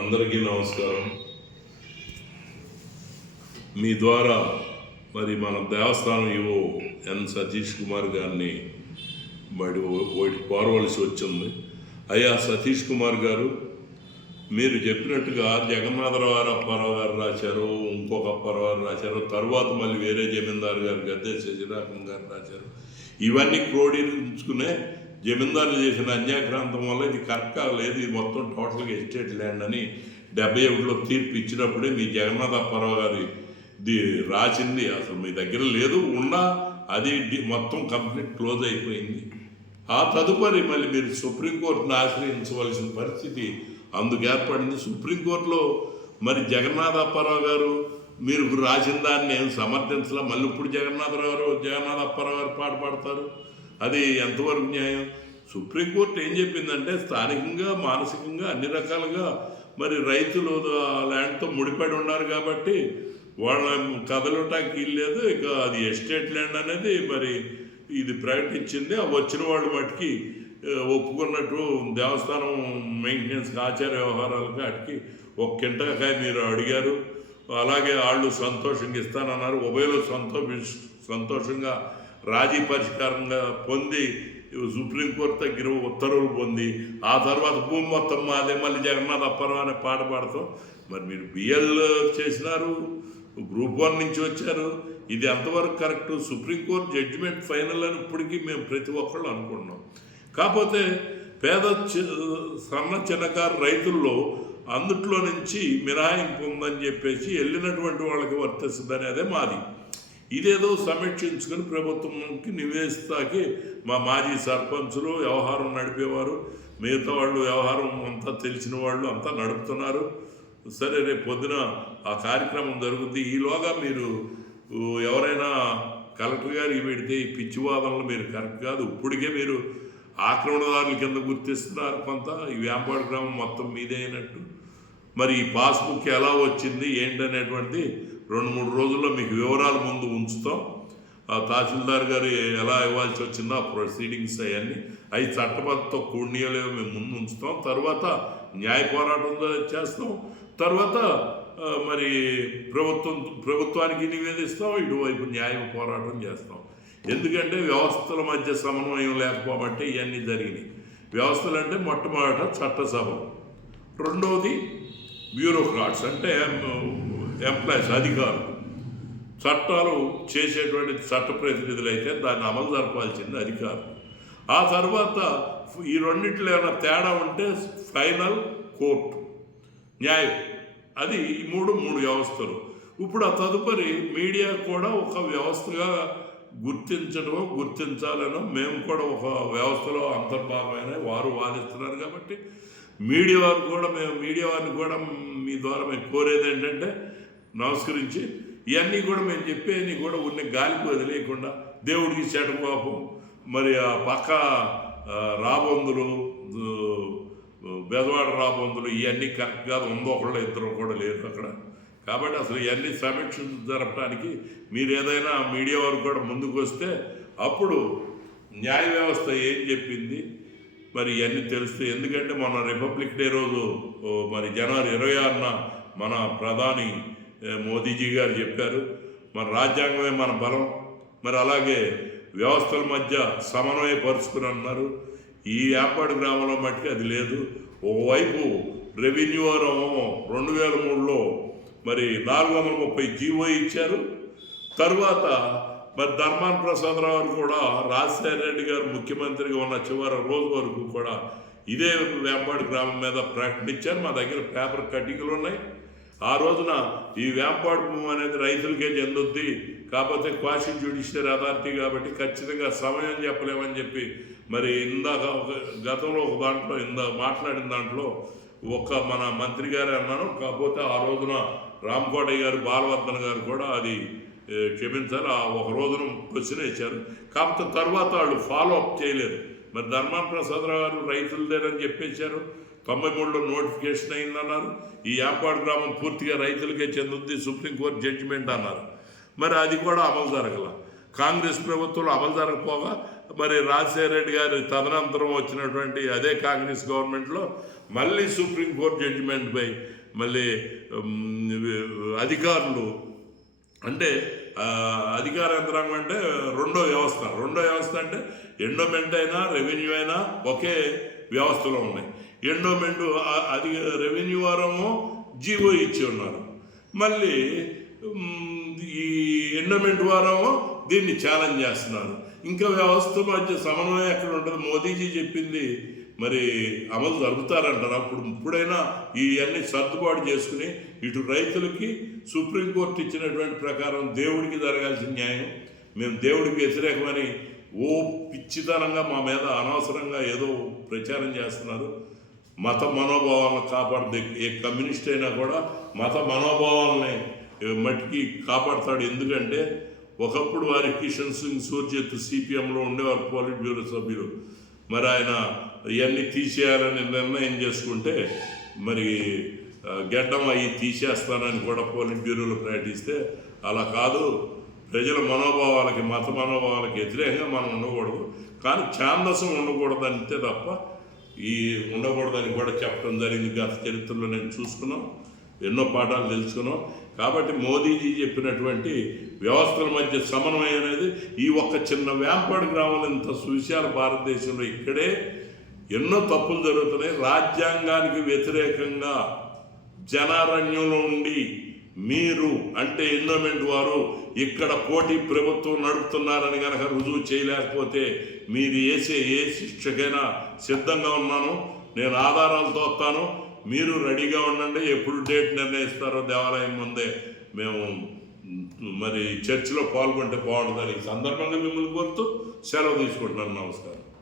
అందరికీ నమస్కారం. మీ ద్వారా మరి మన దేవస్థానం ఇవో ఎన్ సతీష్ కుమార్ గారిని మరి ఒకటి కోరవలసి వచ్చింది. అయ్యా సతీష్ కుమార్ గారు మీరు చెప్పినట్టుగా జగన్నాథరావు అప్పారావు గారు రాశారు ఇంకొక అప్పారావు రాశారు తర్వాత మళ్ళీ వేరే జమీందారు గారు గద్దె శశిరాకం గారు రాశారు. ఇవన్నీ క్రోడీకరించుకునే జమీందారులు చేసిన అన్యాక్రాంతం వల్ల ఇది కరెక్ట్ లేదు ఇది మొత్తం టోటల్గా ఎస్టేట్ ల్యాండ్ అని డెబ్బై ఒకటిలో తీర్పు ఇచ్చినప్పుడే మీ జగన్నాథ అప్పారావు గారి ది రాసింది. అసలు మీ దగ్గర లేదు ఉన్నా అది మొత్తం కంప్లీట్ క్లోజ్ అయిపోయింది. ఆ తదుపరి మళ్ళీ మీరు సుప్రీంకోర్టును ఆశ్రయించవలసిన పరిస్థితి అందుకు ఏర్పడింది. సుప్రీంకోర్టులో మరి జగన్నాథ అప్పారావు గారు మీరు రాసిన దాన్ని సమర్థించలే? మళ్ళీ ఇప్పుడు జగన్నాథరావు గారు జగన్నాథ అప్పారావు గారు పాట పాడతారు. అది ఎంతవరకు న్యాయం? సుప్రీంకోర్టు ఏం చెప్పిందంటే స్థానికంగా మానసికంగా అన్ని రకాలుగా మరి రైతులు ఆ ల్యాండ్తో ముడిపడి ఉన్నారు కాబట్టి వాళ్ళ కదలటానికి లేదు. ఇక అది ఎస్టేట్ ల్యాండ్ అనేది మరి ఇది ప్రకటించింది. వచ్చిన వాళ్ళు మటుకి ఒప్పుకున్నట్టు దేవస్థానం మెయింటెనెన్స్ ఆచార వ్యవహారాలకి వాటికి ఒక కింటకాయ మీరు అడిగారు. అలాగే వాళ్ళు సంతోషంగా ఇస్తానన్నారు. ఉభయలో సంతోష సంతోషంగా రాజీ పరిష్కారంగా పొంది సుప్రీంకోర్టు దగ్గర ఉత్తర్వులు పొంది ఆ తర్వాత భూమి మొత్తం మాదే మళ్ళీ జగన్నాథ్ అప్పారావు అనే పాట పాడతాం మరి మీరు బిఎల్ చేసినారు గ్రూప్ వన్ నుంచి వచ్చారు ఇది ఎంతవరకు కరెక్ట్? సుప్రీంకోర్టు జడ్జిమెంట్ ఫైనల్ అని ఇప్పటికీ మేము ప్రతి ఒక్కళ్ళు అనుకుంటున్నాం. కాకపోతే పేద సన్న చిన్నకారు రైతుల్లో అందుట్లో నుంచి మినహాయింపు ఉందని చెప్పేసి వెళ్ళినటువంటి వాళ్ళకి వర్తిస్తుంది అదే మాది. ఇదేదో సమీక్షించుకుని ప్రభుత్వంకి నివేదిస్తాకి మా మాజీ సర్పంచులు వ్యవహారం నడిపేవారు మిగతా వాళ్ళు వ్యవహారం అంతా తెలిసిన వాళ్ళు అంతా నడుపుతున్నారు. సరే రేపు పొద్దున ఆ కార్యక్రమం జరుగుద్ది. ఈలోగా మీరు ఎవరైనా కలెక్టర్ గారికి పెడితే ఈ పిచ్చివాదనలు మీరు కరెక్ట్ కాదు. ఇప్పటికే మీరు ఆక్రమణదారుల కింద గుర్తిస్తున్నారు కొంత. ఈ వ్యాపార గ్రామం మొత్తం మీదే అయినట్టు. మరి ఈ పాస్బుక్ ఎలా వచ్చింది ఏంటనేటువంటిది రెండు మూడు రోజుల్లో మీకు వివరాలు ముందు ఉంచుతాం. ఆ తహసీల్దార్ గారు ఎలా ఇవ్వాల్సి వచ్చిందో ఆ ప్రొసీడింగ్స్ అవన్నీ. అవి చట్టబద్ధతో కూడినీయలేవు మేము ముందు ఉంచుతాం. తర్వాత న్యాయ పోరాటం చేస్తాం. తర్వాత మరి ప్రభుత్వం ప్రభుత్వానికి నివేదిస్తాం ఇటువైపు న్యాయ పోరాటం చేస్తాం. ఎందుకంటే వ్యవస్థల మధ్య సమన్వయం లేకపోబట్టి ఇవన్నీ జరిగినాయి. వ్యవస్థలు అంటే మొట్టమొదట చట్టసభ రెండవది బ్యూరోక్రాట్స్. అంటే ఎంప్లాయీస్ అధికారులు చట్టాలు చేసేటువంటి చట్ట ప్రతినిధులు అయితే దాన్ని అమలు జరపాల్సింది అధికారులు. ఆ తర్వాత ఈ రెండింటిలో ఏమైనా తేడా ఉంటే ఫైనల్ కోర్టు. న్యాయం. అది ఈ మూడు మూడు వ్యవస్థలు. ఇప్పుడు ఆ తదుపరి మీడియా కూడా ఒక వ్యవస్థగా గుర్తించడమో గుర్తించాలనో మేము కూడా ఒక వ్యవస్థలో అంతర్భాగమైన వారు వాదిస్తున్నారు కాబట్టి మీడియా వారు కూడా మేము మీడియా వారిని కూడా మీ ద్వారా మేము కోరేది ఏంటంటే నమస్కరించి ఇవన్నీ కూడా మేము చెప్పేవన్నీ కూడా ఉన్న గాలికి వదిలేయకుండా దేవుడికి చెట మరి ఆ పక్క రాబందులు బెదవాడ రాబందులు ఇవన్నీ కరెక్ట్ కాదు ఉందో ఒకళ్ళు ఇద్దరు కూడా లేరు అక్కడ. కాబట్టి అసలు ఇవన్నీ సమీక్ష జరపడానికి మీరు ఏదైనా మీడియా వారు కూడా ముందుకు వస్తే అప్పుడు న్యాయ వ్యవస్థ ఏం చెప్పింది? మరి ఇవన్నీ తెలుస్తాయి. ఎందుకంటే మన రిపబ్లిక్ డే రోజు మరి జనవరి ఇరవై ఆరున మన ప్రధాని మోదీజీ గారు చెప్పారు మన రాజ్యాంగమే మన బలం. మరి అలాగే వ్యవస్థల మధ్య సమన్వయపరుచుకుని అన్నారు ఈ ఏర్పాటు గ్రామంలో మట్టుకు అది లేదు. ఒకవైపు రెవెన్యూ రెండు వేల మూడులో మరి నాలుగు వందల ముప్పై జీవో ఇచ్చారు. తర్వాత మరి ధర్మాన్ ప్రసాదరావు కూడా రాజశేఖర రెడ్డి గారు ముఖ్యమంత్రిగా ఉన్న చివరి రోజు వరకు కూడా ఇదే వేపాడు గ్రామం మీద ప్రకటించారు. మా దగ్గర పేపర్ కటికలు ఉన్నాయి. ఆ రోజున ఈ వేంపాడు భూమి అనేది రైతులకే చెందుద్ది. కాకపోతే క్వాషి జ్యుడిషియరీ అథారిటీ కాబట్టి ఖచ్చితంగా సమయం చెప్పలేమని చెప్పి మరి ఇందాక ఒక గతంలో ఒక దాంట్లో ఇందా మాట్లాడిన దాంట్లో ఒక్క మన మంత్రి గారే అన్నాను. కాకపోతే ఆ రోజున రామ్కోటయ్య గారు బాలవర్ధన్ గారు కూడా అది క్షమించారు ఆ ఒక రోజున క్వశ్చన్ ఇచ్చారు. కాకపోతే తర్వాత వాళ్ళు ఫాలో అప్ చేయలేదు. మరి ధర్మాన ప్రసాదరావు గారు రైతులదేనని చెప్పేశారు. తొంభై మూడులో నోటిఫికేషన్ అయిందన్నారు. ఈ యాపాడు గ్రామం పూర్తిగా రైతులకే చెందుద్ది సుప్రీంకోర్టు జడ్జిమెంట్ అన్నారు. మరి అది కూడా అమలు జరగల. కాంగ్రెస్ ప్రభుత్వంలో అమలు జరగకపోగా మరి రాజశేఖర రెడ్డి గారి తదనంతరం వచ్చినటువంటి అదే కాంగ్రెస్ గవర్నమెంట్లో మళ్ళీ సుప్రీంకోర్టు జడ్జిమెంట్పై మళ్ళీ అధికారులు అంటే అధికార యంత్రాంగం అంటే రెండో వ్యవస్థ. రెండో వ్యవస్థ అంటే ఎండోమెంట్ అయినా రెవెన్యూ అయినా ఒకే వ్యవస్థలో ఉన్నాయి. ఎండోమెంట్ అది రెవెన్యూ వారము జీవో ఇచ్చి ఉన్నారు. మళ్ళీ ఈ ఎండోమెంట్ వారము దీన్ని ఛాలెంజ్ చేస్తున్నారు. ఇంకా వ్యవస్థ మధ్య సమన్వయం ఎక్కడ ఉంటుంది? మోదీజీ చెప్పింది మరి అమలు జరుపుతారంటారు అప్పుడు ఇప్పుడైనా ఇవన్నీ సర్దుబాటు చేసుకుని ఇటు రైతులకి సుప్రీంకోర్టు ఇచ్చినటువంటి ప్రకారం దేవుడికి జరగాల్సిన న్యాయం మేము దేవుడికి వ్యతిరేకమని ఓ పిచ్చితనంగా మా మీద అనవసరంగా ఏదో ప్రచారం చేస్తున్నారు. మత మనోభావాలను కాపాడుతుంది ఏ కమ్యూనిస్ట్ అయినా కూడా మత మనోభావాలని మట్టికి కాపాడతాడు. ఎందుకంటే ఒకప్పుడు వారి కిషన్ సింగ్ సూర్జెత్ సిపిఎంలో ఉండేవారు పోలిట్ బ్యూరో సభ్యులు. మరి ఆయన ఇవన్నీ తీసేయాలని నిర్ణయం చేసుకుంటే మరి గడ్డం అవి తీసేస్తానని కూడా పోలింగ్ బ్యూరోలు ప్రకటిస్తే అలా కాదు. ప్రజల మనోభావాలకి మత మనోభావాలకి వ్యతిరేకంగా మనం ఉండకూడదు. కానీ ఛాందసం ఉండకూడదు అంతే తప్ప ఈ ఉండకూడదని కూడా చెప్పడం జరిగింది. గత చరిత్రలో నేను చూసుకున్నాం ఎన్నో పాఠాలు తెలుసుకున్నాం. కాబట్టి మోదీజీ చెప్పినటువంటి వ్యవస్థల మధ్య సమన్వయం అనేది ఈ ఒక్క చిన్న వేంపాడు గ్రామంలో ఇంత సువిశాల భారతదేశంలో ఇక్కడే ఎన్నో తప్పులు జరుగుతున్నాయి. రాజ్యాంగానికి వ్యతిరేకంగా జనారణ్యంలో ఉండి మీరు అంటే ఎన్నోమెంట్ వారు ఇక్కడ పోటీ ప్రభుత్వం నడుపుతున్నారని కనుక రుజువు చేయలేకపోతే మీరు వేసే ఏ శిక్షకైనా సిద్ధంగా ఉన్నాను. నేను ఆధారాలతో వస్తాను. మీరు రెడీగా ఉండండి. ఎప్పుడు డేట్ నిర్ణయిస్తారో దేవాలయం ముందే మేము మరి చర్చిలో పాల్గొంటే బాగుంటుందని ఈ సందర్భంగా మిమ్మల్ని కోరుతూ సెలవు తీసుకుంటున్నాను. నమస్కారం.